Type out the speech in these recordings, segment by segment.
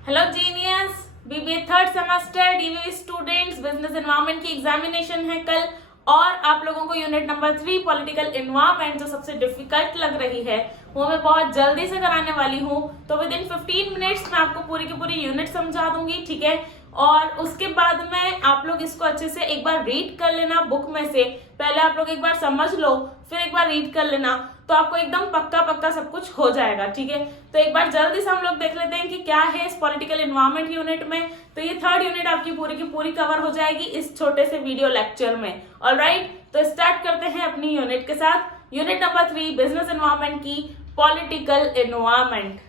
Hello genius, BBA third semester DVA students, business environment की examination है कल और आप लोगों को यूनिट नंबर 3 पॉलिटिकल एनवायरनमेंट जो सबसे डिफिकल्ट लग रही है वो मैं बहुत जल्दी से कराने वाली हूँ। तो विद इन 15 मिनट्स मैं आपको पूरी की पूरी यूनिट समझा दूंगी, ठीक है। और उसके बाद में आप लोग इसको अच्छे से एक बार रीड कर लेना बुक में से। पहले आप लोग एक बार समझ लो, फिर एक बार रीड कर लेना, तो आपको एकदम पक्का पक्का सब कुछ हो जाएगा, ठीक है। तो एक बार जल्दी से हम लोग देख लेते हैं कि क्या है इस पॉलिटिकल एनवायरनमेंट यूनिट में। तो ये थर्ड यूनिट आपकी पूरी की पूरी कवर हो जाएगी इस छोटे से वीडियो लेक्चर में। ऑलराइट, तो स्टार्ट करते हैं अपनी यूनिट के साथ। यूनिट नंबर 3 बिजनेस एनवायरनमेंट की पॉलिटिकल एनवायरनमेंट।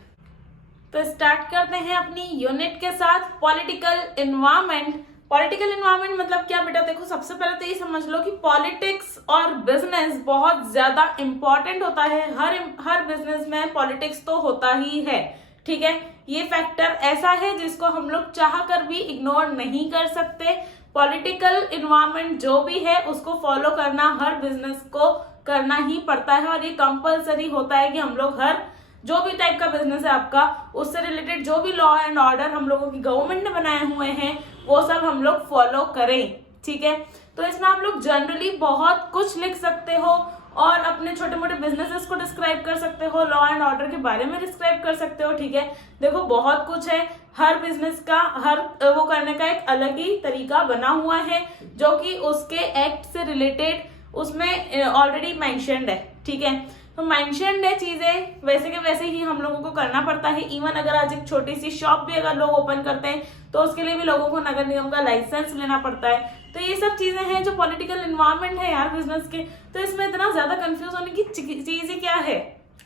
तो स्टार्ट करते हैं अपनी यूनिट के साथ पॉलिटिकल एनवायरनमेंट। पॉलिटिकल एनवायरनमेंट मतलब क्या बेटा, देखो सबसे पहले तो ये समझ लो कि पॉलिटिक्स और बिजनेस बहुत ज्यादा इंपॉर्टेंट होता है। हर बिजनेस में पॉलिटिक्स तो होता ही है, ठीक है। ये फैक्टर ऐसा है जिसको हम लोग चाह कर भी इग्नोर नहीं कर सकते। पॉलिटिकल एनवायरनमेंट जो भी है उसको फॉलो करना हर बिजनेस को करना ही पड़ता है और ये कंपलसरी होता है कि हम लोग हर जो भी टाइप का बिजनेस है आपका, उससे रिलेटेड जो भी लॉ एंड ऑर्डर हम लोगों की गवर्नमेंट ने बनाए हुए हैं वो सब हम लोग फॉलो करें, ठीक है। तो इसमें आप लोग जनरली बहुत कुछ लिख सकते हो और अपने छोटे मोटे बिजनेसेस को डिस्क्राइब कर सकते हो, लॉ एंड ऑर्डर के बारे में डिस्क्राइब कर सकते हो, ठीक है। देखो बहुत कुछ है, हर बिजनेस का हर वो करने का एक अलग ही तरीका बना हुआ है जो कि उसके एक्ट से रिलेटेड उसमें ऑलरेडी मेंशन्ड है, ठीक है। तो मेंशन्ड है चीजें, वैसे के वैसे ही हम लोगों को करना पड़ता है। इवन अगर आज एक छोटी सी शॉप भी अगर लोग ओपन करते हैं तो उसके लिए भी लोगों को नगर निगम का लाइसेंस लेना पड़ता है। तो ये सब चीजें हैं जो पॉलिटिकल एनवायरनमेंट है यार बिजनेस के। तो इसमें इतना ज्यादा कंफ्यूज होने की चीज ही क्या है,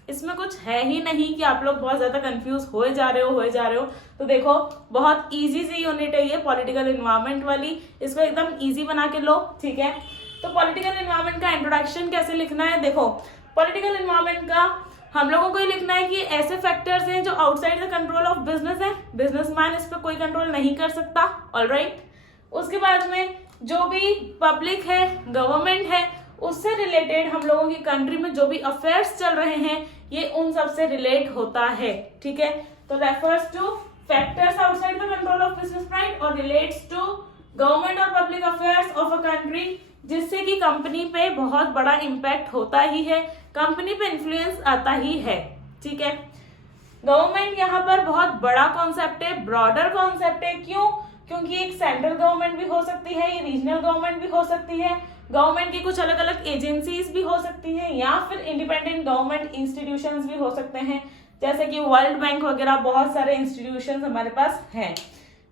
इसमें कुछ है ही नहीं कि आप लोग बहुत ज्यादा कंफ्यूज हो जा रहे हो। तो देखो बहुत इजी सी यूनिट है ये पॉलिटिकल एनवायरनमेंट वाली, इसको एकदम इजी बना के लो, ठीक है। तो पॉलिटिकल एनवायरनमेंट का इंट्रोडक्शन कैसे लिखना है, देखो पॉलिटिकल एनवायरनमेंट का हम लोगों को ये लिखना है कि ऐसे फैक्टर्स हैं जो outside the control of business है, बिजनेसमैन इस पर कोई कंट्रोल नहीं कर सकता, ऑलराइट। उसके बाद में जो भी पब्लिक है, गवर्नमेंट है, उससे रिलेटेड हम लोगों की कंट्री में जो भी अफेयर्स चल रहे हैं ये उन सब से रिलेट होता है, ठीक है। तो refers two factors outside the control of business right और रिलेट्स टू गवर्नमेंट और public affairs of a country, जिससे कि कंपनी पे बहुत बड़ा इम्पैक्ट होता ही है, कंपनी पे इन्फ्लुएंस आता ही है, ठीक है। गवर्नमेंट यहाँ पर बहुत बड़ा कॉन्सेप्ट है, ब्रॉडर कॉन्सेप्ट है। क्यों? क्योंकि एक सेंट्रल गवर्नमेंट भी हो सकती है, ये रीजनल गवर्नमेंट भी हो सकती है, गवर्नमेंट की कुछ अलग अलग एजेंसीज भी हो सकती हैं, या फिर इंडिपेंडेंट गवर्नमेंट इंस्टीट्यूशंस भी हो सकते हैं, जैसे कि वर्ल्ड बैंक वगैरह बहुत सारे इंस्टीट्यूशंस हमारे पास हैं,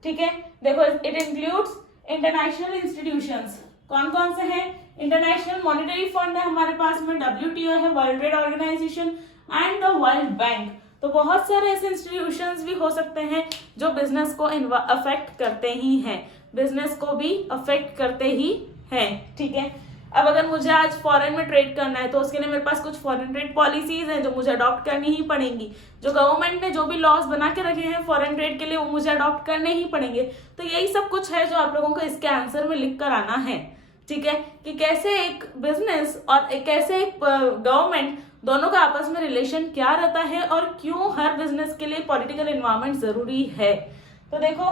ठीक है। देखो इट इंक्लूड्स इंटरनेशनल इंस्टीट्यूशंस, कौन कौन से हैं? इंटरनेशनल मॉनेटरी फंड है हमारे पास में, WTO है, world trade organization and the world bank. तो बहुत सारे ऐसे इंस्टीट्यूशंस भी हो सकते हैं जो बिजनेस को अफेक्ट करते ही हैं, बिजनेस को भी अफेक्ट करते ही हैं, ठीक है। अब अगर मुझे आज फॉरेन में ट्रेड करना है तो उसके लिए मेरे पास कुछ फॉरेन ट्रेड पॉलिसीज हैं जो मुझे अडॉप्ट करनी ही पड़ेंगी, जो गवर्नमेंट ने जो भी लॉज बना के रखे हैं फॉरेन ट्रेड के लिए वो मुझे अडॉप्ट करने ही पड़ेंगे। तो यही सब कुछ है जो आप लोगों को इसके आंसर में लिख कर आना है, ठीक है, कि कैसे एक बिजनेस और कैसे एक गवर्नमेंट दोनों का आपस में रिलेशन क्या रहता है और क्यों हर बिजनेस के लिए पॉलिटिकल एनवायरनमेंट जरूरी है। तो देखो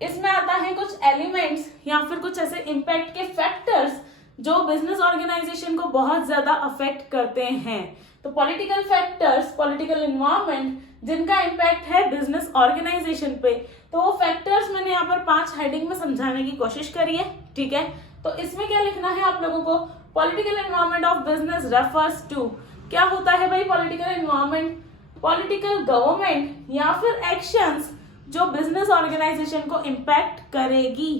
इसमें आता है कुछ एलिमेंट्स या फिर कुछ ऐसे इम्पैक्ट के फैक्टर्स जो बिजनेस ऑर्गेनाइजेशन को बहुत ज्यादा अफेक्ट करते हैं। तो पॉलिटिकल फैक्टर्स, पॉलिटिकल एनवायरनमेंट जिनका इम्पैक्ट है बिजनेस ऑर्गेनाइजेशन पे, तो वो फैक्टर्स मैंने यहाँ पर 5 हेडिंग में समझाने की कोशिश करी है, ठीक है। तो इसमें क्या लिखना है आप लोगों को, political environment of business refers to, क्या होता है भाई पॉलिटिकल एनवायरनमेंट? पॉलिटिकल गवर्नमेंट या फिर एक्शंस जो बिजनेस ऑर्गेनाइजेशन को इम्पैक्ट करेगी,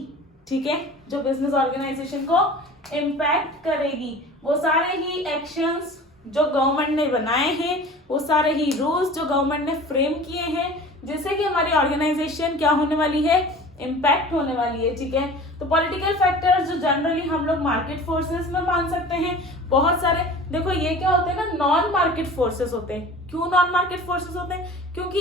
ठीक है, जो बिजनेस ऑर्गेनाइजेशन को इम्पैक्ट करेगी, वो सारे ही एक्शंस जो गवर्नमेंट ने बनाए हैं, वो सारे ही रूल्स जो गवर्नमेंट ने फ्रेम किए हैं, जिससे कि हमारी ऑर्गेनाइजेशन क्या होने वाली है, इम्पैक्ट होने वाली है, ठीक है। तो पॉलिटिकल फैक्टर्स जो जनरली हम लोग मार्केट फोर्सेस में मान सकते हैं, बहुत सारे। देखो ये क्या होते हैं ना, नॉन मार्केट फोर्सेस होते हैं। क्यों नॉन मार्केट फोर्सेस होते हैं? क्योंकि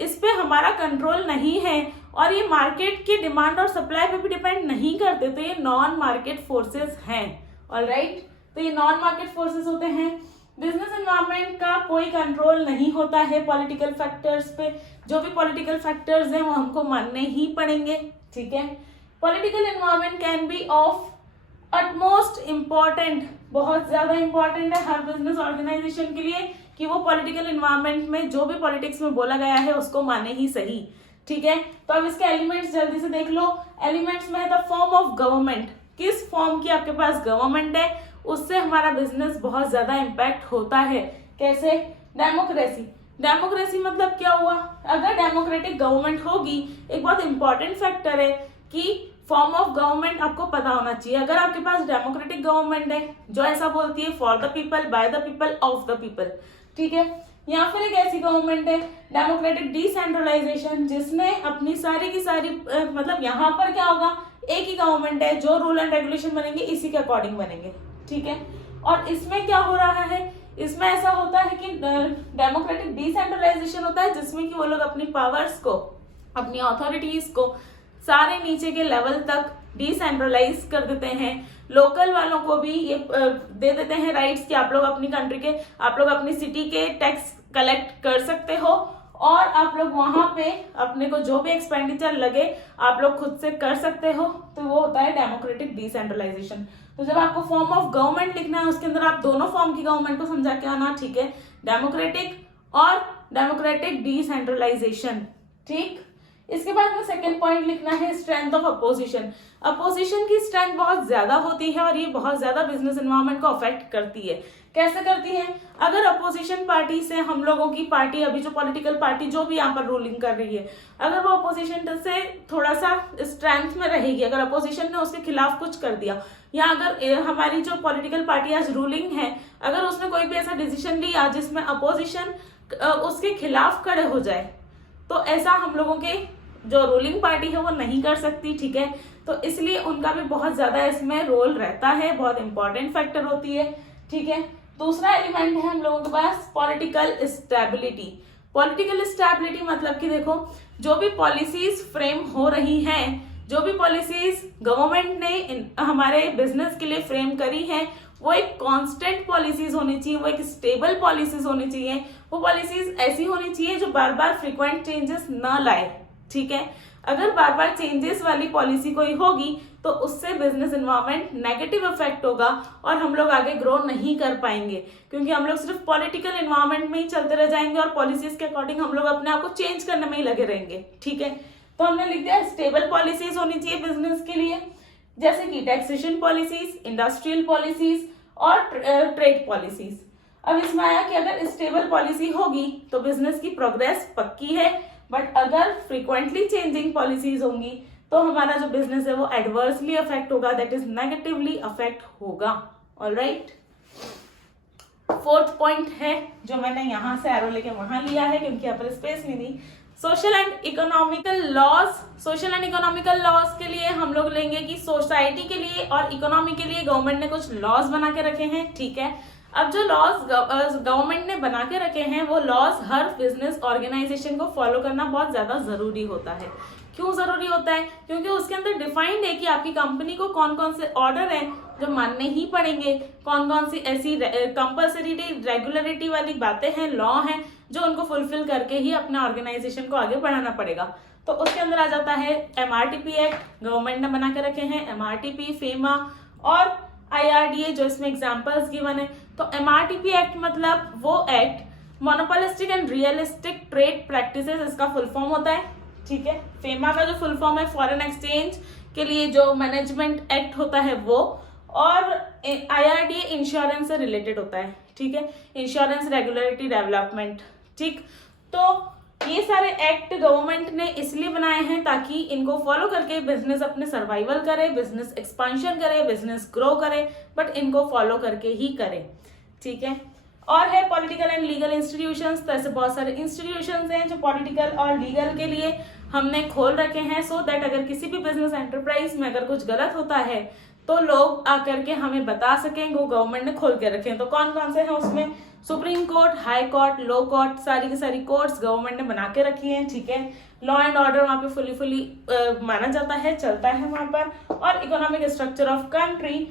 इस पे हमारा कंट्रोल नहीं है और ये मार्केट की डिमांड और सप्लाई पे भी डिपेंड नहीं करते, तो ये नॉन मार्केट फोर्सेस हैं, ऑलराइट। तो ये नॉन मार्केट फोर्सेस होते हैं। बिजनेस एनवायरनमेंट का कोई कंट्रोल नहीं होता है पॉलिटिकल फैक्टर्स पे। जो भी पॉलिटिकल फैक्टर्स हैं वो हमको मानने ही पड़ेंगे, ठीक है। Political environment can be of utmost important, बहुत ज्यादा इंपॉर्टेंट है हर बिजनेस ऑर्गेनाइजेशन के लिए कि वो पॉलिटिकल एनवायरनमेंट में जो भी पॉलिटिक्स में बोला गया है उसको माने ही सही, ठीक है। तो अब इसके एलिमेंट्स जल्दी से देख लो। एलिमेंट्स में है द फॉर्म ऑफ गवर्नमेंट, किस फॉर्म की आपके पास गवर्नमेंट है उससे हमारा बिजनेस बहुत ज्यादा इम्पैक्ट होता है। कैसे? डेमोक्रेसी। डेमोक्रेसी मतलब क्या हुआ? अगर डेमोक्रेटिक गवर्नमेंट होगी, एक बहुत इंपॉर्टेंट फैक्टर है कि फॉर्म ऑफ गवर्नमेंट आपको पता होना चाहिए। अगर आपके पास डेमोक्रेटिक गवर्नमेंट है जो ऐसा बोलती है for the people, by the people, of the people, ठीक है, या फिर एक ऐसी गवर्नमेंट है डेमोक्रेटिक डिसेंट्रलाइजेशन जिसने अपनी सारी की सारी मतलब यहाँ पर क्या होगा, एक ही गवर्नमेंट है, जो रूल एंड रेगुलेशन बनेंगे इसी के अकॉर्डिंग बनेंगे, ठीक है। और इसमें क्या हो रहा है, इसमें ऐसा होता है कि डेमोक्रेटिक डिसेंट्रलाइजेशन होता है जिसमें कि वो लोग अपनी पावर्स को, अपनी अथॉरिटीज को सारे नीचे के लेवल तक डिसेंट्रलाइज कर देते हैं। लोकल वालों को भी ये दे देते हैं राइट्स कि आप लोग अपनी कंट्री के, आप लोग अपनी सिटी के टैक्स कलेक्ट कर सकते हो और आप लोग वहां पे अपने को जो भी एक्सपेंडिचर लगे आप लोग खुद से कर सकते हो। तो वो होता है डेमोक्रेटिक डिसेंट्रलाइजेशन। तो जब आपको फॉर्म ऑफ गवर्नमेंट लिखना है उसके अंदर आप दोनों फॉर्म की गवर्नमेंट को समझा के आना, ठीक है, डेमोक्रेटिक और डेमोक्रेटिक डिसेंट्रलाइजेशन, ठीक। इसके बाद में सेकंड पॉइंट लिखना है स्ट्रेंथ ऑफ अपोजिशन। अपोजिशन की स्ट्रेंथ बहुत ज्यादा होती है और ये बहुत ज्यादा बिजनेस एनवायरनमेंट को अफेक्ट करती है। कैसे करती है? अगर अपोजिशन पार्टी से हम लोगों की पार्टी, अभी जो पॉलिटिकल पार्टी जो भी यहाँ पर रूलिंग कर रही है, अगर वो अपोजिशन से थोड़ा सा स्ट्रेंथ में रहेगी, अगर अपोजिशन ने उसके खिलाफ कुछ कर दिया, या अगर हमारी जो पॉलिटिकल पार्टी आज रूलिंग है अगर उसने कोई भी ऐसा डिसीजन लिया जिसमें अपोजिशन उसके खिलाफ खड़े हो जाए, तो ऐसा हम लोगों के जो रूलिंग पार्टी है वो नहीं कर सकती, ठीक है। तो इसलिए उनका भी बहुत ज्यादा इसमें रोल रहता है, बहुत इंपॉर्टेंट फैक्टर होती है, ठीक है। दूसरा एलिमेंट है हम लोगों के पास पॉलिटिकल स्टेबिलिटी। पॉलिटिकल स्टेबिलिटी मतलब कि देखो जो भी पॉलिसीज फ्रेम हो रही हैं, जो भी पॉलिसीज गवर्नमेंट ने हमारे बिजनेस के लिए फ्रेम करी हैं, वो एक कांस्टेंट पॉलिसीज होनी चाहिए, वो एक स्टेबल पॉलिसीज होनी चाहिए, वो पॉलिसीज ऐसी होनी चाहिए जो बार बार फ्रिक्वेंट चेंजेस ना लाए, ठीक है। अगर बार बार चेंजेस वाली पॉलिसी कोई होगी तो उससे बिजनेस एनवायरनमेंट नेगेटिव इफेक्ट होगा और हम लोग आगे ग्रो नहीं कर पाएंगे, क्योंकि हम लोग सिर्फ पॉलिटिकल एनवायरनमेंट में ही चलते रह जाएंगे और पॉलिसीज के अकॉर्डिंग हम लोग अपने आप को चेंज करने में ही लगे रहेंगे, ठीक है। तो हमने लिख दिया स्टेबल पॉलिसीज होनी चाहिए बिजनेस के लिए, जैसे कि टैक्सेशन पॉलिसीज, इंडस्ट्रियल पॉलिसीज और ट्रेड पॉलिसीज। अब इसमें आया कि अगर स्टेबल पॉलिसी होगी तो बिजनेस की प्रोग्रेस पक्की है, बट अगर फ्रीक्वेंटली चेंजिंग पॉलिसीज होंगी तो हमारा जो बिजनेस है वो एडवर्सली अफेक्ट होगा, दैट इज नेगेटिवली अफेक्ट होगा। ऑलराइट, फोर्थ पॉइंट है जो मैंने यहां से एरो लेके वहां लिया है क्योंकि यहाँ पर स्पेस नहीं दी, social and economical laws. Social and economical laws के लिए हम लोग लेंगे कि सोसाइटी के लिए और इकोनॉमी के लिए गवर्नमेंट ने कुछ लॉज बना के रखे हैं, ठीक है। अब जो लॉज गवर्नमेंट ने बना के रखे हैं वो लॉज हर बिजनेस ऑर्गेनाइजेशन को फॉलो करना बहुत ज्यादा जरूरी होता है। क्यों जरूरी होता है? क्योंकि उसके अंदर डिफाइंड है कि आपकी कंपनी को कौन कौन से ऑर्डर हैं जो मानने ही पड़ेंगे, कौन कौन सी ऐसी कंपल्सरी रेगुलरिटी वाली बातें हैं, लॉ हैं जो उनको फुलफिल करके ही अपने ऑर्गेनाइजेशन को आगे बढ़ाना पड़ेगा। तो उसके अंदर आ जाता है MRTP एक्ट, गवर्नमेंट ने बना के रखे हैं, MRTP, फेमा और IRDA जो इसमें एग्जाम्पल्स गिवन है। तो MRTP एक्ट मतलब वो act monopolistic and realistic trade practices, इसका फुल फॉर्म होता है, ठीक है। फेमा का जो फुल फॉर्म है फॉरेन एक्सचेंज के लिए जो मैनेजमेंट एक्ट होता है वो, और IRDA इंश्योरेंस से रिलेटेड होता है, ठीक है, इंश्योरेंस रेगुलेटरी डेवलपमेंट, ठीक। तो ये सारे एक्ट गवर्नमेंट ने इसलिए बनाए हैं ताकि इनको फॉलो करके बिजनेस अपने सर्वाइवल करे, बिजनेस एक्सपांशन करे, बिजनेस ग्रो करे, बट इनको फॉलो करके ही करे, ठीक है। और है पॉलिटिकल एंड लीगल इंस्टीट्यूशंस। तो ऐसे बहुत सारे इंस्टीट्यूशंस हैं जो पॉलिटिकल और लीगल के लिए हमने खोल रखे हैं, सो दैट अगर किसी भी बिजनेस एंटरप्राइज में अगर कुछ गलत होता है तो लोग आकर के हमें बता सकें, वो गवर्नमेंट ने खोल के रखे हैं। तो कौन कौन से हैं उसमें? सुप्रीम कोर्ट, हाई कोर्ट, लो कोर्ट, सारी की सारी कोर्ट्स गवर्नमेंट ने बना के रखी हैं, ठीक है। लॉ एंड ऑर्डर वहाँ पे फुली माना जाता है, चलता है वहाँ पर। और economic structure of country,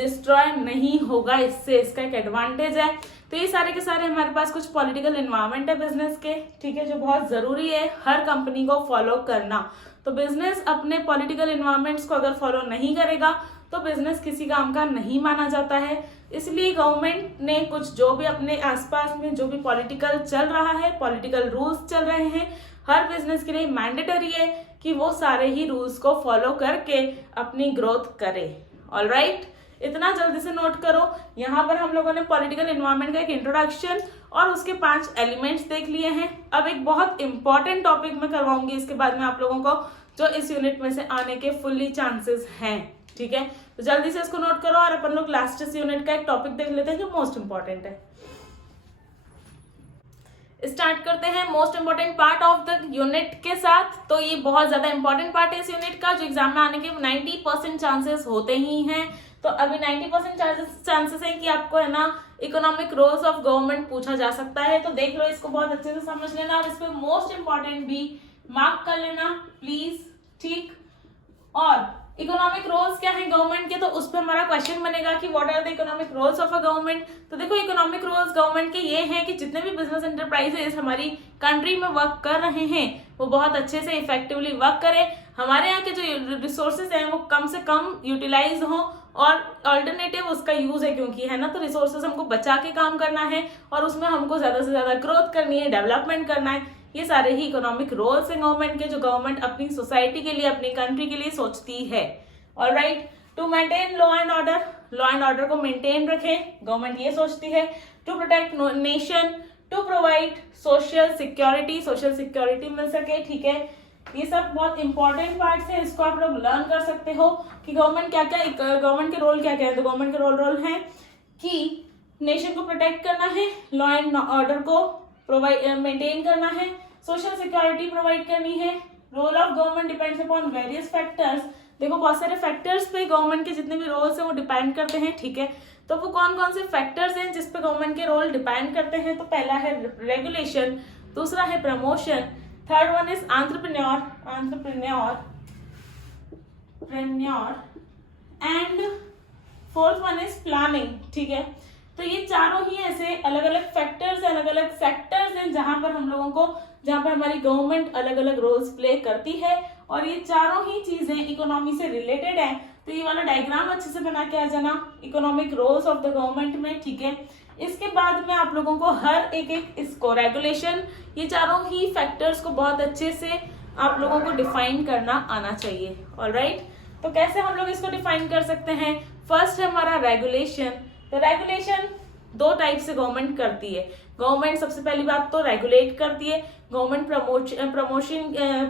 destroy नहीं होगा इससे, इसका एक एडवांटेज है। तो ये सारे के सारे हमारे पास कुछ पॉलिटिकल एनवायरनमेंट है बिजनेस के, ठीक है, जो बहुत जरूरी है हर कंपनी को फॉलो करना। तो बिजनेस अपने पॉलिटिकल एनवायरनमेंट्स को अगर फॉलो नहीं करेगा तो बिजनेस किसी काम का नहीं माना जाता है। इसलिए गवर्नमेंट ने कुछ जो भी अपने आसपास में जो भी पॉलिटिकल चल रहा है, पॉलिटिकल रूल्स चल रहे हैं, हर बिजनेस के लिए मैंडेटरी है कि वो सारे ही रूल्स को फॉलो करके अपनी ग्रोथ करे। ऑलराइट, इतना जल्दी से नोट करो। यहाँ पर हम लोगों ने पॉलिटिकल एनवायरनमेंट का एक इंट्रोडक्शन और उसके 5 एलिमेंट्स देख लिए हैं। अब एक बहुत इंपॉर्टेंट टॉपिक मैं करवाऊंगी इसके बाद में आप लोगों को, जो इस यूनिट में से आने के फुल्ली चांसेस हैं, ठीक है। तो जल्दी से इसको नोट करो और अपन लोग लास्ट इस यूनिट का एक टॉपिक देख लेते हैं जो मोस्ट इंपॉर्टेंट है। स्टार्ट करते हैं most important part of the unit के साथ। तो ये बहुत ज्यादा इंपॉर्टेंट पार्ट है इस यूनिट का, जो एग्जाम में आने के 90% चांसेस होते ही हैं। तो अभी 90% चांसेस है कि आपको है ना इकोनॉमिक रोल्स ऑफ गवर्नमेंट पूछा जा सकता है। तो देख लो, इसको बहुत अच्छे से समझ लेना और इस पे मोस्ट इंपॉर्टेंट भी मार्क कर लेना प्लीज, ठीक। और इकोनॉमिक रोल्स क्या है गवर्नमेंट के, तो उस पर हमारा क्वेश्चन बनेगा कि what are the economic roles of a government. तो देखो, इकोनॉमिक रोल्स गवर्नमेंट के ये हैं कि जितने भी बिजनेस एंटरप्राइजेस हमारी कंट्री में वर्क कर रहे हैं वो बहुत अच्छे से इफेक्टिवली वर्क करें, हमारे यहाँ के जो रिसोर्सेज हैं वो कम से कम यूटिलाइज हो और अल्टरनेटिव उसका यूज है, क्योंकि है ना, तो रिसोर्सेज हमको बचा के काम करना है और उसमें हमको ज्यादा से ज्यादा ग्रोथ करनी है, डेवलपमेंट करना है। ये सारे ही इकोनॉमिक रोल्स हैं गवर्नमेंट के, जो गवर्नमेंट अपनी सोसाइटी के लिए, अपनी कंट्री के लिए सोचती है। Alright, to maintain law and order, law and order को मेंटेन रखें, गवर्नमेंट ये सोचती है। To protect nation, to provide social security, social security मिल सके, ठीक है। ये सब बहुत इंपॉर्टेंट पार्ट्स हैं, इसको आप लोग लर्न कर सकते हो कि गवर्नमेंट क्या क्या, गवर्नमेंट के रोल क्या क्या है। तो गवर्नमेंट के रोल है कि नेशन को प्रोटेक्ट करना है, लॉ एंड ऑर्डर को प्रोवाइड मेंटेन करना है, सोशल सिक्योरिटी प्रोवाइड करनी है। Role of government depends upon various factors, देखो बहुत सारे फैक्टर्स पे गवर्नमेंट के जितने भी रोल्स हैं वो डिपेंड करते हैं, ठीक है। तो वो कौन कौन से फैक्टर्स हैं जिस पे गवर्नमेंट के रोल डिपेंड करते हैं, तो पहला है रेगुलेशन, दूसरा है promotion, third one is entrepreneur and fourth one is planning, ठीक है। तो ये चारों ही ऐसे अलग अलग फैक्टर्स, अलग अलग सेक्टर्स हैं जहां पर हम लोगों को, जहां पर हमारी गवर्नमेंट अलग अलग रोल्स प्ले करती है और ये चारों ही चीजें इकोनॉमी से रिलेटेड है। तो ये वाला डायग्राम अच्छे से बना के आ जाना economic roles of the government में, ठीक है। इसके बाद में आप लोगों को हर एक इसको रेगुलेशन, ये चारों ही फैक्टर्स को बहुत अच्छे से आप लोगों को डिफाइन करना आना चाहिए। ऑलराइट, तो कैसे हम लोग इसको डिफाइन कर सकते हैं। फर्स्ट है हमारा रेगुलेशन। तो रेगुलेशन 2 टाइप से गवर्नमेंट करती है। गवर्नमेंट सबसे पहली बात तो रेगुलेट करती है, गवर्नमेंट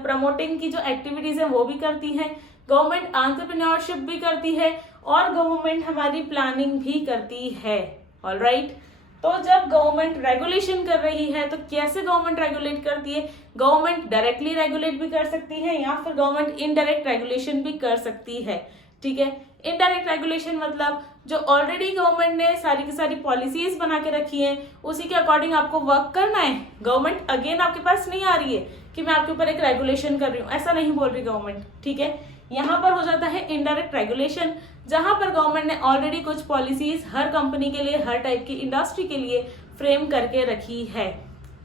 प्रमोटिंग की जो एक्टिविटीज है वो भी करती है, गवर्नमेंट एंटरप्रेन्योरशिप भी करती है और गवर्नमेंट हमारी प्लानिंग भी करती है। ऑलराइट, तो जब गवर्नमेंट रेगुलेशन कर रही है तो कैसे गवर्नमेंट रेगुलेट करती है, गवर्नमेंट डायरेक्टली रेगुलेट भी कर सकती है या फिर गवर्नमेंट इनडायरेक्ट रेगुलेशन भी कर सकती है, ठीक है। इनडायरेक्ट रेगुलेशन मतलब जो ऑलरेडी गवर्नमेंट ने सारी की सारी पॉलिसीज बना के रखी है उसी के अकॉर्डिंग आपको वर्क करना है। गवर्नमेंट अगेन आपके पास नहीं आ रही है कि मैं आपके ऊपर एक रेगुलेशन कर रही हूँ, ऐसा नहीं बोल रही गवर्नमेंट, ठीक है। यहाँ पर हो जाता है इनडायरेक्ट रेगुलेशन, जहां पर गवर्नमेंट ने ऑलरेडी कुछ पॉलिसीज हर कंपनी के लिए, हर टाइप की इंडस्ट्री के लिए फ्रेम करके रखी है,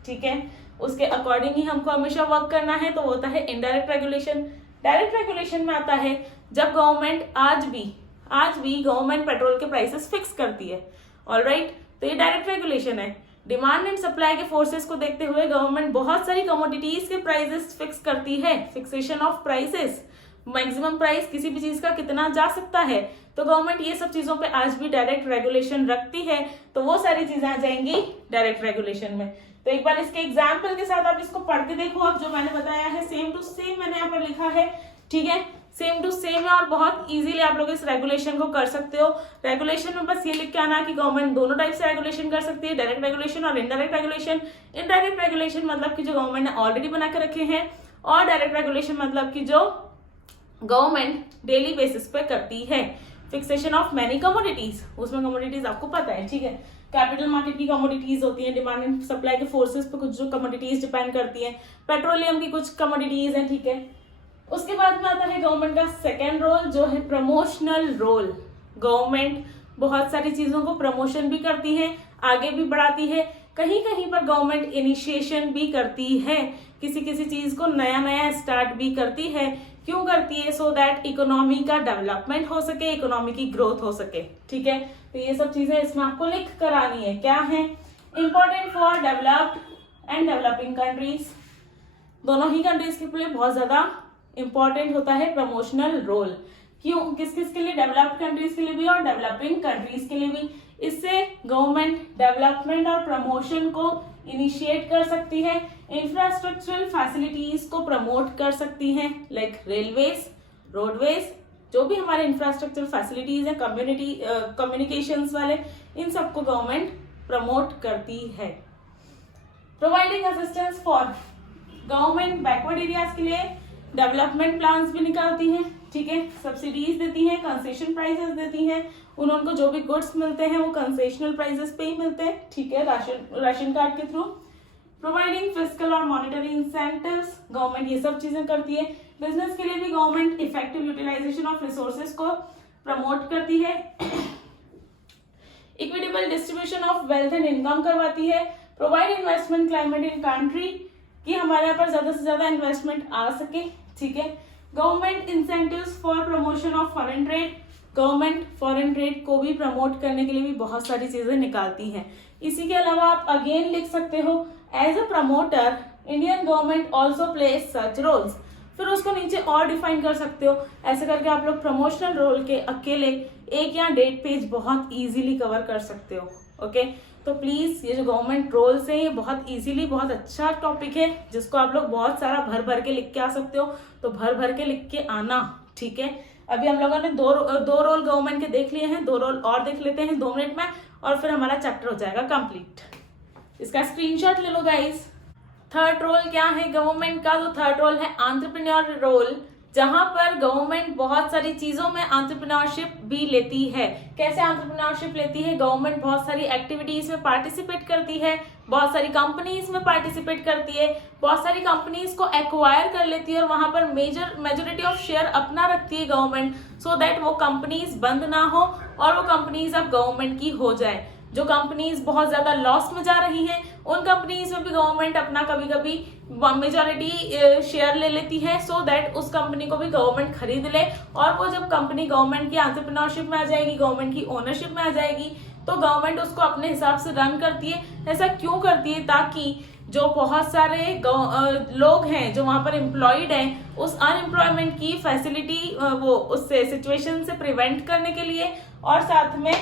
ठीक है। उसके अकॉर्डिंग ही हमको हमेशा वर्क करना है, तो होता है इनडायरेक्ट रेगुलेशन। डायरेक्ट रेगुलेशन में आता है जब गवर्नमेंट आज भी गवर्नमेंट पेट्रोल के प्राइसेस फिक्स करती है। ऑलराइट, तो ये डायरेक्ट रेगुलेशन है। डिमांड एंड सप्लाई के फोर्सेस को देखते हुए गवर्नमेंट बहुत सारी कमोडिटीज के प्राइसेस फिक्स करती है, fixation of prices, maximum price किसी भी चीज का कितना जा सकता है। तो गवर्नमेंट ये सब चीजों पे आज भी डायरेक्ट रेगुलेशन रखती है, तो वो सारी चीजें आ जाएंगी डायरेक्ट रेगुलेशन में। तो एक बार इसके एग्जाम्पल के साथ आप इसको पढ़ के देखो। अब जो मैंने बताया है सेम टू सेम मैंने यहाँ पर लिखा है, ठीक है, सेम टू सेम है और बहुत इजीली आप लोग इस रेगुलेशन को कर सकते हो। रेगुलेशन में बस ये लिख के आना कि गवर्नमेंट दोनों टाइप से रेगुलेशन कर सकती है, डायरेक्ट रेगुलेशन और इनडायरेक्ट रेगुलेशन। इनडायरेक्ट रेगुलेशन मतलब कि जो गवर्नमेंट ने ऑलरेडी बना के रखे हैं, और डायरेक्ट रेगुलेशन मतलब कि जो गवर्नमेंट डेली बेसिस पे करती है। फिक्सेशन ऑफ मैनी कमोडिटीज, उसमें कमोडिटीज आपको पता है, ठीक है। कैपिटल मार्केट की कमोडिटीज होती हैं, डिमांड एंड सप्लाई के फोर्सेस पे कुछ जो कमोडिटीज डिपेंड करती हैं, पेट्रोलियम की कुछ कमोडिटीज हैं, ठीक है। उसके बाद में आता है गवर्नमेंट का सेकेंड रोल जो है प्रमोशनल रोल। गवर्नमेंट बहुत सारी चीजों को प्रमोशन भी करती है, आगे भी बढ़ाती है, कहीं कहीं पर गवर्नमेंट इनिशिएशन भी करती है, किसी किसी चीज को नया नया स्टार्ट भी करती है। क्यों करती है? सो दैट इकोनॉमी का डेवलपमेंट हो सके, इकोनॉमी की ग्रोथ हो सके। ठीक है, तो ये सब चीजें इसमें आपको लिख कर आनी है। क्या है? Important for developed and developing countries, दोनों ही कंट्रीज के लिए बहुत ज्यादा इंपॉर्टेंट होता है प्रमोशनल रोल। क्यों? किस किस के लिए? डेवलप्ड कंट्रीज के लिए भी और डेवलपिंग कंट्रीज के लिए भी। इससे गवर्नमेंट डेवलपमेंट और प्रमोशन को इनिशिएट कर सकती है, इंफ्रास्ट्रक्चरल फैसिलिटीज को प्रमोट कर सकती है, लाइक रेलवेज, रोडवेज, जो भी हमारे इंफ्रास्ट्रक्चरल फैसिलिटीज है, कम्युनिकेशंस वाले, इन सबको गवर्नमेंट प्रमोट करती है। Providing assistance for, government backward areas के लिए डेवलपमेंट प्लान्स भी निकालती हैं। ठीक है, सब्सिडीज देती हैं, कंसेशन प्राइसेस देती हैं, उनको जो भी गुड्स मिलते हैं वो कंसेशनल प्राइसेस पे ही मिलते हैं। ठीक है, राशन कार्ड के थ्रू। प्रोवाइडिंग फिस्कल और मॉनिटरी इंसेंटिव्स, गवर्नमेंट ये सब चीजें करती है। बिजनेस के लिए भी government effective utilization of resources को प्रमोट करती है। Equitable distribution of wealth and income करवाती है। Provide investment climate in country, कि हमारे यहाँ पर ज्यादा से ज्यादा इन्वेस्टमेंट आ सके। ठीक है, government incentives for promotion of foreign trade, government foreign trade को भी प्रमोट करने के लिए भी बहुत सारी चीजें निकालती है। इसी के अलावा आप अगेन लिख सकते हो, as a promoter Indian government also plays such roles, फिर उसको नीचे और डिफाइन कर सकते हो। ऐसे करके आप लोग प्रमोशनल रोल के अकेले 1 या 1.5 पेज बहुत इजीली कवर कर सकते हो। ओके, तो प्लीज ये जो गवर्नमेंट रोल्स है ये बहुत इजीली, बहुत अच्छा टॉपिक है जिसको आप लोग बहुत सारा भर भर के लिख के आ सकते हो, तो भर भर के लिख के आना। ठीक है, अभी हम लोगों ने दो रोल गवर्नमेंट के देख लिए हैं, 2 रोल और देख लेते हैं 2 मिनट में, और फिर हमारा चैप्टर हो जाएगा कंप्लीट। इसका स्क्रीनशॉट ले लो गाइस। थर्ड रोल क्या है गवर्नमेंट का? तो थर्ड रोल है एंटरप्रेन्योर रोल, जहां पर गवर्नमेंट बहुत सारी चीजों में एंटरप्रेन्योरशिप भी लेती है। कैसे एंटरप्रेन्योरशिप लेती है? गवर्नमेंट बहुत सारी एक्टिविटीज में पार्टिसिपेट करती है, बहुत सारी कंपनीज में पार्टिसिपेट करती है, बहुत सारी कंपनीज को एक्वायर कर लेती है और वहां पर मेजोरिटी ऑफ शेयर अपना रखती है गवर्नमेंट, सो दैट वो कंपनीज बंद ना हो और वो कंपनीज अब गवर्नमेंट की हो जाए। जो कंपनीज बहुत ज्यादा लॉस में जा रही हैं उन कंपनीज में भी गवर्नमेंट अपना कभी कभी मेजॉरिटी शेयर ले लेती है, सो दैट उस कंपनी को भी गवर्नमेंट खरीद ले, और वो जब कंपनी गवर्नमेंट की एंटरप्रेन्योरशिप में आ जाएगी, गवर्नमेंट की ओनरशिप में आ जाएगी, तो गवर्नमेंट उसको अपने हिसाब से रन करती है। ऐसा क्यों करती है? ताकि जो बहुत सारे लोग हैं जो वहां पर एम्प्लॉयड हैं, उस अनएम्प्लॉयमेंट की फैसिलिटी वो उससे सिचुएशन से प्रिवेंट करने के लिए, और साथ में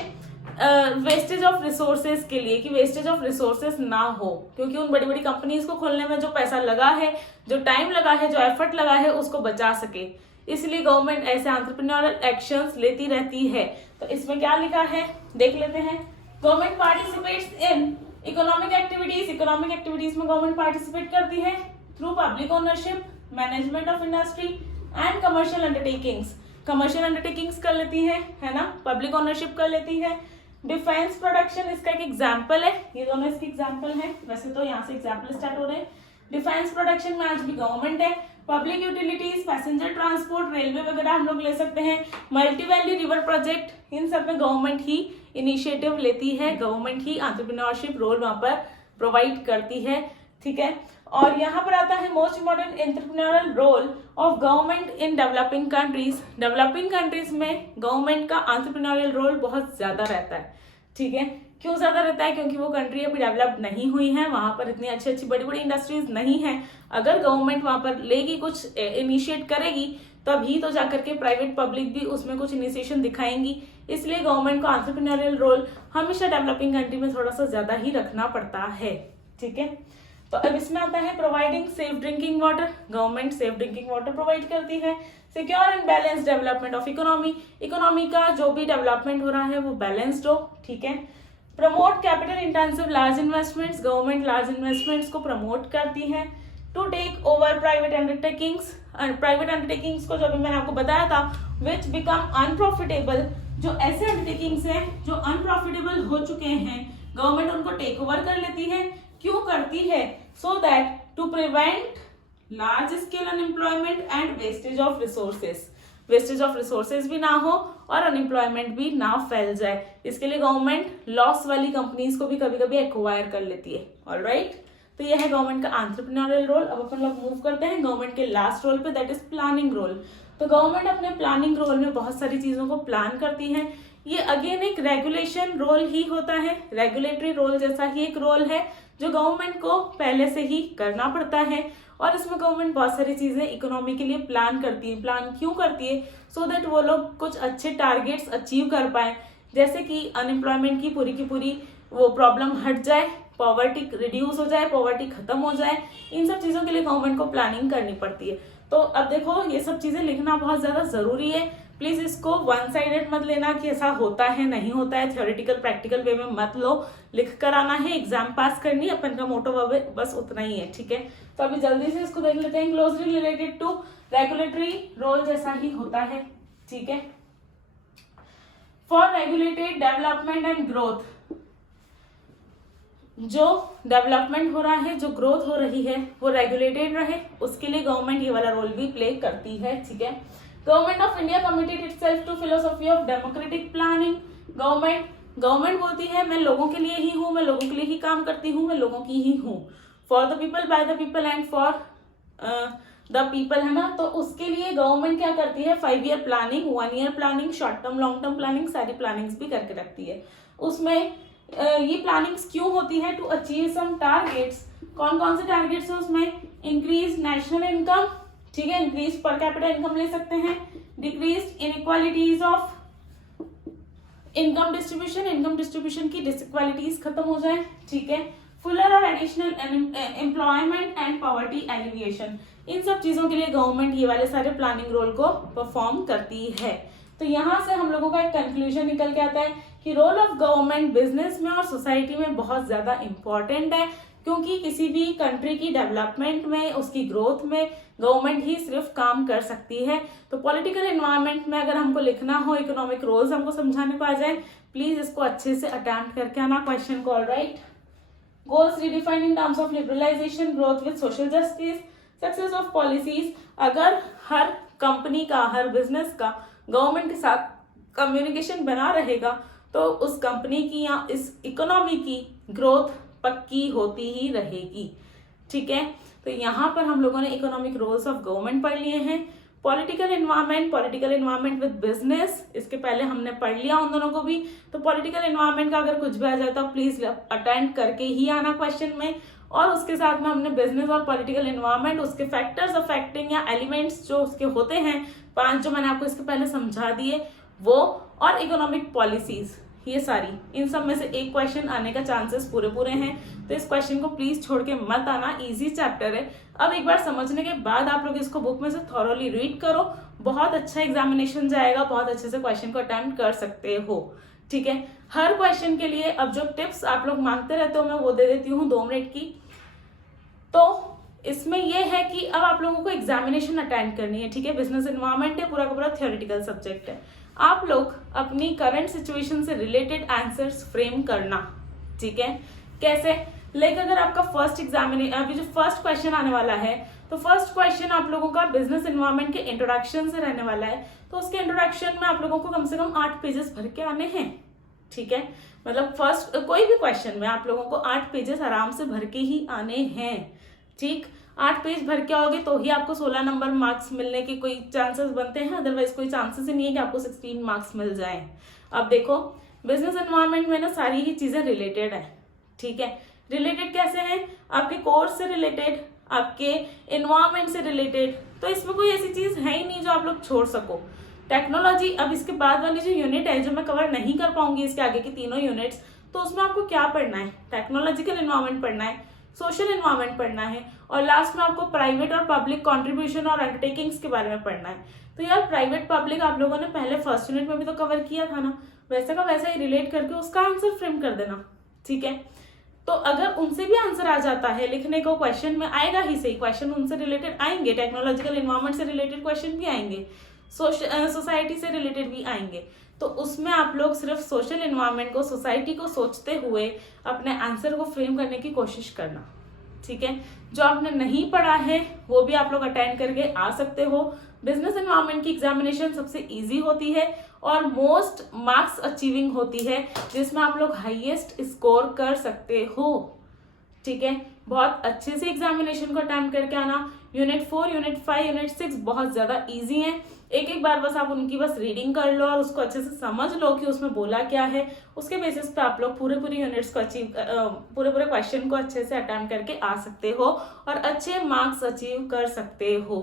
वेस्टेज ऑफ रिसोर्सेज के लिए, कि वेस्टेज ऑफ रिसोर्सेज ना हो, क्योंकि उन बड़ी बड़ी कंपनीज को खोलने में जो पैसा लगा है, जो टाइम लगा है, जो एफर्ट लगा है, उसको बचा सके। इसलिए गवर्नमेंट ऐसे एंटरप्रेन्योरल एक्शंस लेती रहती है। तो इसमें क्या लिखा है देख लेते हैं। Government participates in economic activities, economic activities में गवर्नमेंट पार्टिसिपेट करती है through public ownership, management of industry and commercial undertakings. Commercial undertakings कर लेती है ना, पब्लिक ओनरशिप कर लेती है। डिफेंस प्रोडक्शन इसका एक एग्जाम्पल है, ये दोनों इसके एग्जाम्पल हैं, वैसे तो यहाँ से एग्जाम्पल स्टार्ट हो रहे हैं। डिफेंस प्रोडक्शन में आज भी गवर्नमेंट है। Public utilities, passenger transport, railway वगैरह हम लोग ले सकते हैं। मल्टी वैली रिवर प्रोजेक्ट, इन सब में गवर्नमेंट ही इनिशिएटिव लेती है, गवर्नमेंट ही एंटरप्रेन्योरशिप रोल वहां पर प्रोवाइड करती है। ठीक है, और यहाँ पर आता है most important entrepreneurial role of government in developing countries. Developing countries में गवर्नमेंट का एंटरप्रेन्योरल रोल बहुत ज्यादा रहता है। ठीक है, क्यों ज्यादा रहता है? क्योंकि वो कंट्री अभी डेवलप नहीं हुई है, वहां पर इतनी अच्छी अच्छी बड़ी बड़ी इंडस्ट्रीज नहीं है। अगर गवर्नमेंट वहां पर लेगी, कुछ इनिशिएट करेगी, तभी तो जाकर के प्राइवेट पब्लिक भी उसमें कुछ इनिशिएशन दिखाएंगी। इसलिए गवर्नमेंट को एंटरप्रेन्योरल रोल हमेशा डेवलपिंग कंट्री में थोड़ा सा ज्यादा ही रखना पड़ता है। ठीक है, तो अब इसमें आता है providing safe drinking water. Government safe drinking water provide करती है। Secure and balance development of economy, economy का जो भी डेवलपमेंट हो रहा है वो बैलेंस्ड हो। ठीक है, promote capital intensive large investments, government large investments को प्रमोट करती है। To take over private undertakings, private undertakings को जो अभी मैंने आपको बताया था, विच बिकम अनप्रॉफिटेबल, जो ऐसे अंडरटेकिंग्स हैं जो अनप्रॉफिटेबल हो चुके हैं, गवर्नमेंट उनको टेक ओवर कर लेती है। क्यों करती है? So that to prevent large scale unemployment and wastage of resources. Wastage of resources भी ना हो और अनएम्प्लॉयमेंट भी ना फैल जाए। इसके लिए गवर्नमेंट लॉस वाली कंपनीज को भी कभी कभी एक्वायर कर लेती है। ऑलराइट, तो यह है गवर्नमेंट का एंटरप्रेन्योरियल रोल। अब अपन लोग मूव करते हैं गवर्नमेंट के लास्ट रोल पे, दैट इज प्लानिंग रोल। तो गवर्नमेंट अपने प्लानिंग रोल में बहुत सारी चीजों को प्लान करती है। ये अगेन एक रेगुलेशन रोल ही होता है, रेगुलेटरी रोल जैसा ही एक रोल है जो गवर्नमेंट को पहले से ही करना पड़ता है। और इसमें गवर्नमेंट बहुत सारी चीजें इकोनॉमी के लिए प्लान करती है। प्लान क्यों करती है? सो दैट वो लोग कुछ अच्छे टारगेट्स अचीव कर पाए, जैसे कि अनएम्प्लॉयमेंट की पूरी वो प्रॉब्लम हट जाए, पॉवर्टी रिड्यूस हो जाए, पॉवर्टी खत्म हो जाए। इन सब चीजों के लिए गवर्नमेंट को प्लानिंग करनी पड़ती है। तो अब देखो, ये सब चीजें लिखना बहुत ज्यादा जरूरी है। प्लीज इसको वन साइडेड मत लेना कि ऐसा होता है नहीं होता है, थ्योरेटिकल प्रैक्टिकल वे में मत लो। लिख कर आना है, एग्जाम पास करनी है, अपन का मोटो बस उतना ही है। ठीक है, तो अभी जल्दी से इसको देख लेते हैं। Closely related to regulatory role जैसा ही होता है। ठीक है, for regulated development and growth, जो डेवलपमेंट हो रहा है, जो ग्रोथ हो रही है, वो रेगुलेटेड रहे, उसके लिए गवर्नमेंट ये वाला रोल भी प्ले करती है। ठीक है, government of India committed itself to philosophy of democratic planning. Government बोलती है मैं लोगों के लिए ही हूँ, मैं लोगों के लिए ही काम करती हूँ, मैं लोगों की ही हूँ। For the people, by the people and for the people, है ना। तो उसके लिए गवर्नमेंट क्या करती है? 5 year planning, 1 year planning, short term long term planning, सारी प्लानिंग्स भी करके रखती है। उसमें ये प्लानिंग्स क्यों होती है? To achieve some targets. कौन कौन से टारगेट्स है उसमें? इंक्रीज नेशनल इनकम, ठीक है, इंक्रीज पर कैपिटा इनकम ले सकते हैं। Decrease inequalities of income distribution की डिसइक्वालिटीज खत्म हो जाए। ठीक है, फुलर और additional employment and poverty alleviation. इन सब चीजों के लिए गवर्नमेंट ये वाले सारे प्लानिंग रोल को परफॉर्म करती है। तो यहाँ से हम लोगों का एक कंक्लूजन निकल के आता है कि रोल ऑफ गवर्नमेंट बिजनेस में और सोसाइटी में बहुत ज्यादा इंपॉर्टेंट है, क्योंकि किसी भी कंट्री की डेवलपमेंट में, उसकी ग्रोथ में गवर्नमेंट ही सिर्फ काम कर सकती है। तो पॉलिटिकल एनवायरनमेंट में अगर हमको लिखना हो, इकोनॉमिक रोल्स हमको समझाने को आ जाए, प्लीज इसको अच्छे से अटेम्प्ट करके आना क्वेश्चन को। Alright, goals redefined in terms of liberalisation, growth with social justice, success of policies. अगर हर कंपनी का, हर बिजनेस का गवर्नमेंट के साथ कम्युनिकेशन बना रहेगा तो उस कंपनी की या इस इकोनॉमी की ग्रोथ पक्की होती ही रहेगी। ठीक है, तो यहाँ पर हम लोगों ने इकोनॉमिक रोल्स ऑफ गवर्नमेंट पढ़ लिए हैं। पॉलिटिकल एनवायरनमेंट विद बिजनेस, इसके पहले हमने पढ़ लिया उन दोनों को भी। तो पॉलिटिकल एनवायरनमेंट का अगर कुछ भी आ जाता है प्लीज अटेंड करके ही आना क्वेश्चन में। और उसके साथ में हमने बिजनेस और पॉलिटिकल एनवायरनमेंट, उसके फैक्टर्स अफेक्टिंग या एलिमेंट्स जो उसके होते हैं 5 जो मैंने आपको इसके पहले समझा दिए वो, और इकोनॉमिक पॉलिसीज, ये सारी, इन सब में से एक क्वेश्चन आने का चांसेस पूरे हैं। तो इस क्वेश्चन को प्लीज छोड़ के मत आना, इजी चैप्टर है। अब एक बार समझने के बाद आप लोग इसको बुक में से थॉरोली रीड करो, बहुत अच्छा एग्जामिनेशन जाएगा, बहुत अच्छे से क्वेश्चन को अटेम्प्ट कर सकते हो। ठीक है, हर क्वेश्चन के लिए अब जो टिप्स आप लोग मांगते रहते हो मैं वो दे देती हूँ 2 मिनट की। तो इसमें यह है कि अब आप लोगों को एग्जामिनेशन अटेंड करनी है। ठीक है, बिजनेस एनवायरनमेंट है, पूरा का पूरा थ्योरेटिकल सब्जेक्ट है। आप लोग अपनी करंट सिचुएशन से रिलेटेड आंसर्स फ्रेम करना। ठीक है, कैसे? लाइक अगर आपका फर्स्ट एग्जामिनेशन, अभी जो फर्स्ट क्वेश्चन आने वाला है, तो फर्स्ट क्वेश्चन आप लोगों का बिजनेस एनवायरनमेंट के इंट्रोडक्शन से रहने वाला है। तो उसके इंट्रोडक्शन में आप लोगों को कम से कम 8 पेजेस भर के आने हैं। ठीक है, मतलब फर्स्ट कोई भी क्वेश्चन में आप लोगों को 8 पेजेस आराम से भर के ही आने हैं। ठीक, 8 पेज भर के आओगे तो ही आपको 16 नंबर मार्क्स मिलने के कोई चांसेस बनते हैं, अदरवाइज कोई चांसेस ही नहीं है कि आपको 16 मार्क्स मिल जाए। अब देखो, बिजनेस एनवायरनमेंट में ना सारी ही चीजें रिलेटेड है। ठीक है, रिलेटेड कैसे हैं? आपके कोर्स से रिलेटेड, आपके एनवायरनमेंट से रिलेटेड। तो इसमें कोई ऐसी चीज है ही नहीं जो आप लोग छोड़ सको। टेक्नोलॉजी, अब इसके बाद वाली जो यूनिट है जो मैं कवर नहीं कर पाऊंगी, इसके आगे की तीनों यूनिट्स, तो उसमें आपको क्या पढ़ना है? टेक्नोलॉजिकल एनवायरनमेंट पढ़ना है, सोशल एनवायरनमेंट पढ़ना है, और लास्ट में आपको प्राइवेट और पब्लिक कंट्रीब्यूशन और अंडरटेकिंग्स के बारे में पढ़ना है। तो यार प्राइवेट पब्लिक आप लोगों ने पहले फर्स्ट यूनिट में भी तो कवर किया था ना, वैसे का वैसा ही रिलेट करके उसका आंसर फ्रेम कर देना। ठीक है, तो अगर उनसे भी आंसर आ जाता है लिखने को, क्वेश्चन में आएगा ही सही, क्वेश्चन उनसे रिलेटेड आएंगे, टेक्नोलॉजिकल एनवायरनमेंट से रिलेटेड क्वेश्चन भी आएंगे, सोसाइटी से रिलेटेड भी आएंगे। तो उसमें आप लोग सिर्फ सोशल एनवायरनमेंट को, सोसाइटी को सोचते हुए अपने आंसर को फ्रेम करने की कोशिश करना। ठीक है। जो आपने नहीं पढ़ा है वो भी आप लोग अटेंड करके आ सकते हो। बिजनेस एनवायरनमेंट की एग्जामिनेशन सबसे इजी होती है और मोस्ट मार्क्स अचीविंग होती है, जिसमें आप लोग हाईएस्ट स्कोर कर सकते हो, ठीक है। बहुत अच्छे से एग्जामिनेशन को अटेम्प्ट करके आना। यूनिट 4, यूनिट 5, यूनिट 6 बहुत ज्यादा इजी हैं। एक बार बस आप उनकी बस रीडिंग कर लो और उसको अच्छे से समझ लो कि उसमें बोला क्या है। उसके बेसिस पे आप लोग पूरे यूनिट्स को पूरे क्वेश्चन को अच्छे से अटेम्प्ट करके आ सकते हो और अच्छे मार्क्स अचीव कर सकते हो।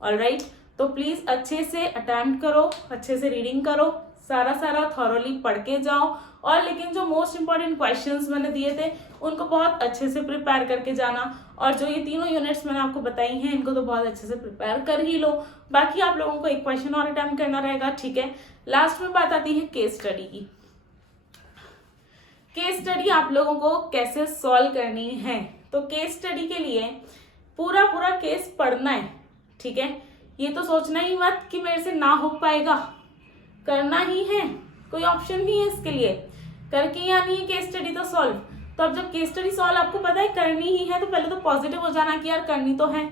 ऑलराइट, तो प्लीज अच्छे से अटेम्प्ट करो, अच्छे से रीडिंग करो, सारा थॉरोली पढ़ के जाओ। और लेकिन जो मोस्ट इंपॉर्टेंट क्वेश्चंस मैंने दिए थे उनको बहुत अच्छे से प्रिपेयर करके जाना। और जो ये तीनों यूनिट्स मैंने आपको बताई हैं इनको तो बहुत अच्छे से प्रिपेयर कर ही लो। बाकी आप लोगों को एक क्वेश्चन और अटेम्प्ट करना रहेगा, ठीक है। लास्ट में बात आती है केस स्टडी की। केस स्टडी आप लोगों को कैसे सॉल्व करनी है, तो केस स्टडी के लिए पूरा केस पढ़ना है, ठीक है। ये तो सोचना ही मत कि मेरे से ना हो पाएगा, करना ही है, कोई ऑप्शन नहीं है इसके लिए, करके ही आनी है केस स्टडी तो सॉल्व। तो अब जब केस स्टडी सॉल्व आपको पता है करनी ही है, तो पहले तो पॉजिटिव हो जाना कि यार करनी तो है।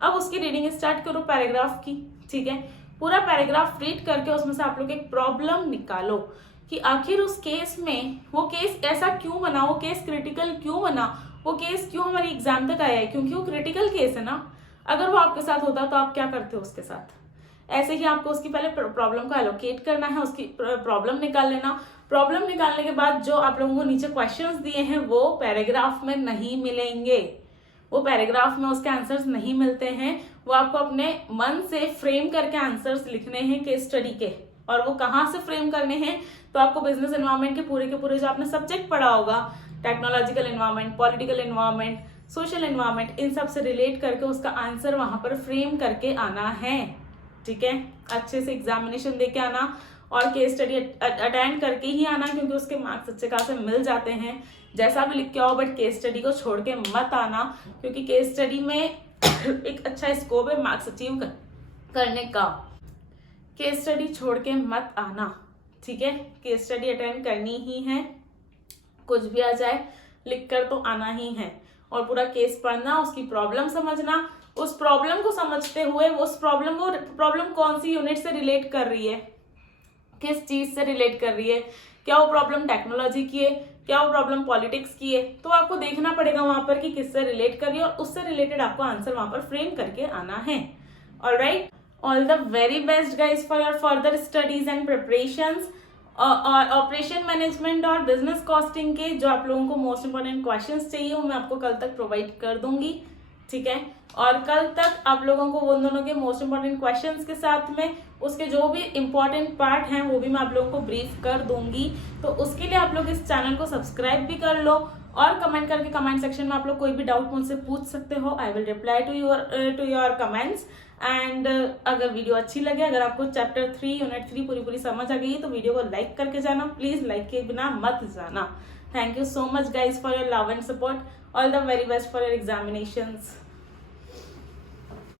अब उसकी रीडिंग स्टार्ट करो पैराग्राफ की, ठीक है। पूरा पैराग्राफ रीड करके उसमें से आप लोग एक प्रॉब्लम निकालो कि आखिर उस केस में वो केस ऐसा क्यों बना, वो केस क्रिटिकल क्यों बना, वो केस क्यों हमारी एग्जाम तक आया है, क्योंकि वो क्रिटिकल केस है ना। अगर वो आपके साथ होता तो आप क्या करते हो उसके साथ। ऐसे ही आपको उसकी पहले प्रॉब्लम को एलोकेट करना है, उसकी प्रॉब्लम निकाल लेना। प्रॉब्लम निकालने के बाद जो आप लोगों को नीचे क्वेश्चंस दिए हैं वो पैराग्राफ में नहीं मिलेंगे, वो पैराग्राफ में उसके आंसर्स नहीं मिलते हैं। वो आपको अपने मन से फ्रेम करके आंसर्स लिखने हैं केस स्टडी के। और वो कहाँ से फ्रेम करने हैं, तो आपको बिजनेस एनवायरनमेंट के पूरे जो आपने सब्जेक्ट पढ़ा होगा, technological environment, political environment, social environment, इन सब से रिलेट करके उसका आंसर वहां पर फ्रेम करके आना है, ठीक है। अच्छे से एग्जामिनेशन देके आना और केस स्टडी अटेंड करके ही आना, क्योंकि उसके मार्क्स अच्छे खासे मिल जाते हैं जैसा भी लिख के आओ। बट केस स्टडी को छोड़ के मत आना, क्योंकि केस स्टडी में एक अच्छा स्कोप है मार्क्स अचीव करने का। केस स्टडी छोड़ के मत आना, ठीक है। केस स्टडी अटेंड करनी ही है, कुछ भी आ जाए लिख कर तो आना ही है। और पूरा केस पढ़ना, उसकी प्रॉब्लम समझना, उस प्रॉब्लम को समझते हुए उस प्रॉब्लम कौन सी यूनिट से रिलेट कर रही है, किस चीज से रिलेट कर रही है, क्या वो प्रॉब्लम टेक्नोलॉजी की है, क्या वो प्रॉब्लम पॉलिटिक्स की है, तो आपको देखना पड़ेगा वहां पर कि किससे रिलेट कर रही है और उससे रिलेटेड आपको आंसर वहां पर फ्रेम करके आना है। Alright, all the very best guys for your further studies and preparations. और ऑपरेशन मैनेजमेंट और बिजनेस कॉस्टिंग के जो आप लोगों को मोस्ट इंपोर्टेंट क्वेश्चंस चाहिए वो मैं आपको कल तक प्रोवाइड कर दूंगी, ठीक है। और कल तक आप लोगों को उन दोनों के मोस्ट इंपोर्टेंट क्वेश्चंस के साथ में उसके जो भी इंपॉर्टेंट पार्ट हैं वो भी मैं आप लोगों को ब्रीफ कर दूंगी। तो उसके लिए आप लोग इस चैनल को सब्सक्राइब भी कर लो और कमेंट करके कमेंट सेक्शन में आप लोग कोई भी डाउट मुझसे पूछ सकते हो। I will reply to your comments. And अगर वीडियो अच्छी लगे, अगर आपको चैप्टर 3 यूनिट 3 पूरी समझ आ गई तो वीडियो को लाइक करके जाना, प्लीज लाइक के बिना मत जाना। Thank you so much guys for your love and support. All the very best for your examinations.